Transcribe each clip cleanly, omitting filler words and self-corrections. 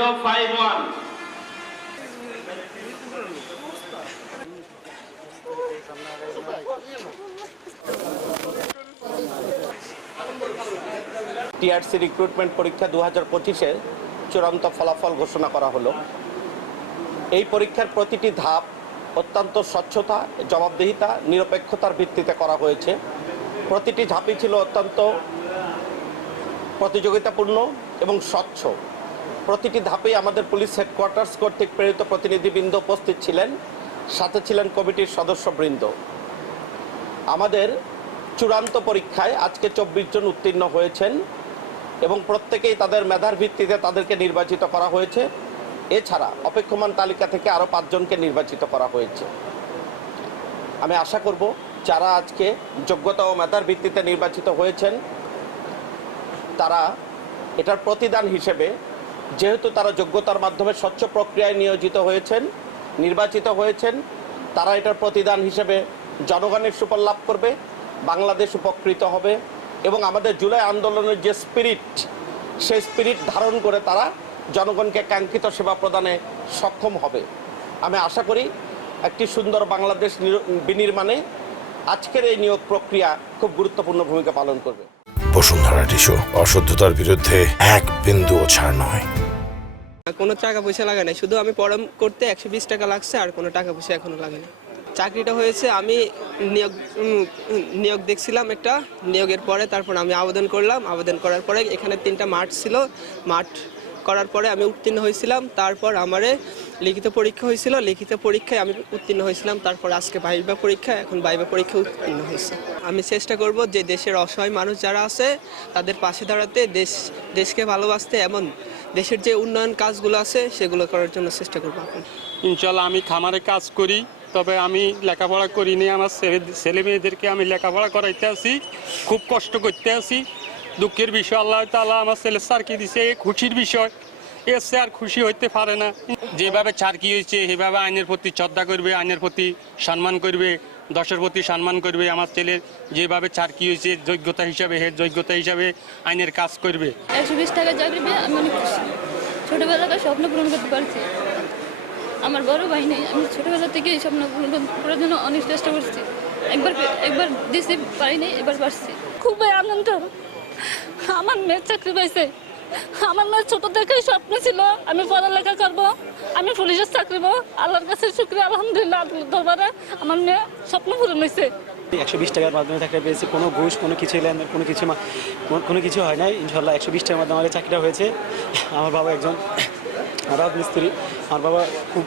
051 TRC recruitment পরীক্ষা 2025-এর চূড়ান্ত ফলাফল ঘোষণা করা হলো। এই পরীক্ষার প্রতিটি ধাপ অত্যন্ত স্বচ্ছতা, জবাবদিহিতা, নিরপেক্ষতার ভিত্তিতে করা হয়েছে। প্রতিটি ধাপই ছিল অত্যন্ত প্রতিযোগিতাপূর্ণ এবং স্বচ্ছ। প্রতিটি ধাপেই আমাদের পুলিশ হেডকোয়ার্টার্স কর্তৃক প্রেরিত প্রতিনিধিবৃন্দ উপস্থিত ছিলেন, সাথে ছিলেন কমিটির সদস্যবৃন্দ। আমাদের চূড়ান্ত পরীক্ষায় আজকে 24 জন উত্তীর্ণ হয়েছেন এবং প্রত্যেকেই তাদের মেধার ভিত্তিতে তাদেরকে নির্বাচিত করা হয়েছে। এছাড়া অপেক্ষমান তালিকা থেকে আরও 5 জনকে নির্বাচিত করা হয়েছে। আমি আশা করব যারা আজকে যোগ্যতা ও মেধার ভিত্তিতে নির্বাচিত হয়েছেন তারা এটার প্রতিদান হিসেবে, যেহেতু তারা যোগ্যতার মাধ্যমে স্বচ্ছ প্রক্রিয়ায় নিয়োজিত হয়েছেন, নির্বাচিত হয়েছেন, তারা এটার প্রতিদান হিসেবে জনগণের সুফল লাভ করবে, বাংলাদেশ উপকৃত হবে এবং আমাদের জুলাই আন্দোলনের যে স্পিরিট, সেই স্পিরিট ধারণ করে তারা জনগণকে কাঙ্ক্ষিত সেবা প্রদানে সক্ষম হবে। আমি আশা করি একটি সুন্দর বাংলাদেশ বিনির্মাণে আজকের এই নিয়োগ প্রক্রিয়া খুব গুরুত্বপূর্ণ ভূমিকা পালন করবে। বসুন্ধরা টিস্যু, অশুদ্ধতার বিরুদ্ধে এক বিন্দুও ছাড় নয়। কোনো টাকা পয়সা লাগে না, শুধু আমি পড়াম করতে 120 টাকা লাগছে, আর কোনো টাকা পয়সা এখনো লাগে না। চাকরিটা হয়েছে, আমি নিয়োগ দেখছিলাম একটা, নিয়োগের পরে তারপর আমি আবেদন করলাম। আবেদন করার পরে এখানে 3টা মাঠ ছিল, মাঠ করার পরে আমি উত্তীর্ণ হয়েছিলাম। তারপর আমারে লিখিত পরীক্ষা হয়েছিল, লিখিত পরীক্ষায় আমি উত্তীর্ণ হয়েছিলাম। তারপর আজকে ভাইবা পরীক্ষা, এখন ভাইবা পরীক্ষা উত্তীর্ণ হয়েছে। আমি চেষ্টা করব যে দেশের অসহায় মানুষ যারা আছে তাদের পাশে দাঁড়াতে, দেশকে ভালোবাসতে এবং দেশের যে উন্নয়ন কাজগুলো আছে সেগুলো করার জন্য চেষ্টা করব। ইনশাল্লাহ আমি খামারে কাজ করি, তবে আমি লেখাপড়া করিনি। আমার ছেলে মেয়েদেরকে আমি লেখাপড়া করাইতে আসি, খুব কষ্ট করতে আসি। দুঃখের বিষয়, আল্লাহ তাআলা আমার ছেলে চাকরি দিছে, খুশির বিষয়। এসে আর খুশি হইতে পারে না। যেভাবে চাকরি হয়েছে সেভাবে আইনের প্রতি শ্রদ্ধা করবে, আইনের প্রতি সম্মান করবে, দশের প্রতি সম্মান করবে। আমার ছেলের যেভাবে চাকরি হয়েছে যোগ্যতা হিসাবে, যোগ্যতা হিসাবে আইনের কাজ করবে। 120 টাকা চাকরি পেয়ে আমি অনেক খুশি। ছোটোবেলাকার স্বপ্ন পূরণ করতে পারছি। আমার বড় ভাই নেই, আমি ছোটোবেলা থেকে এই স্বপ্ন পূরণ করার জন্য অনেক চেষ্টা করছি। একবার দিতে পারিনি, এবার পারছি। খুবই আনন্দ। আমার মেয়ে চাকরি পাইছে। আমার মেয়ে ছোট থেকেই স্বপ্ন ছিল আমি পড়ালেখা করবো, আমি পুলিশের চাকরি পাবো। আল্লাহর কাছে শুকরিয়া, আলহামদুলিল্লাহ। দরবারে আমার মেয়ে স্বপ্ন পূরণ হয়েছে। 120 টাকার মাধ্যমে চাকরি পেয়েছি, কোনো ঘুষ, কোনো কিছু লেনদেন, কোনো কিছু হয় নাই। ইনশাল্লাহ 120 টাকার মাধ্যমে আমার চাকরিটা হয়েছে। আমার বাবা একজন রাজমিস্ত্রি। আমার বাবা খুব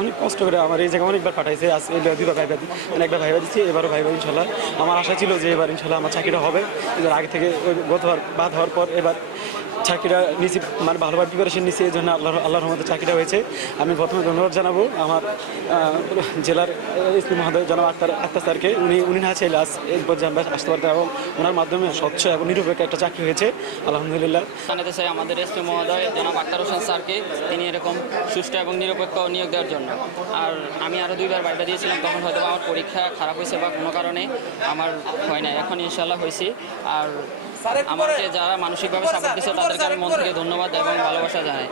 অনেক কষ্ট করে আমার এই জায়গায় অনেকবার পাঠাইছে। আজ দুইবার ভাইবা দিই, একবার ভাইবা দিচ্ছি, এবারও ভাইবা। ইনশাল্লাহ আমার আশা ছিল যে এবার ইনশাল্লাহ আমার চাকরিটা হবে। আগে থেকে ওই গতবার বাদ হওয়ার পর এবার চাকরিটা নিয়েছি, ভালোভাবে প্রিপারেশন নিয়েছি, এই জন্য আল্লাহর রহমতে চাকরিটা হয়েছে। আমি প্রথমে ধন্যবাদ জানাবো আমার জেলার এসপি মহোদয় জনাব আক্তার স্যারকে। উনি না চাইলে আজ এই পর্যায়ে আমরা আসতে পারতাম এবং ওনার মাধ্যমে স্বচ্ছ এবং নিরপেক্ষ একটা চাকরি হয়েছে, আলহামদুলিল্লাহ। জানাতে চাই আমাদের এসপি মহোদয় জনাব আক্তার হোসেন স্যারকে, তিনি এরকম সুষ্ঠু এবং নিরপেক্ষ নিয়োগ দেওয়ার জন্য। আর আমি আরও 2বার ভাইবা দিয়েছিলাম, তখন হয়তো আমার পরীক্ষা খারাপ হয়েছে বা কোনো কারণে আমার হয় না, এখন ইনশাল্লাহ হয়েছি। আর আমাকে যারা মানসিকভাবে সাপোর্ট দিচ্ছে তাদেরকে আমি মন থেকে ধন্যবাদ এবং ভালোবাসা জানাই।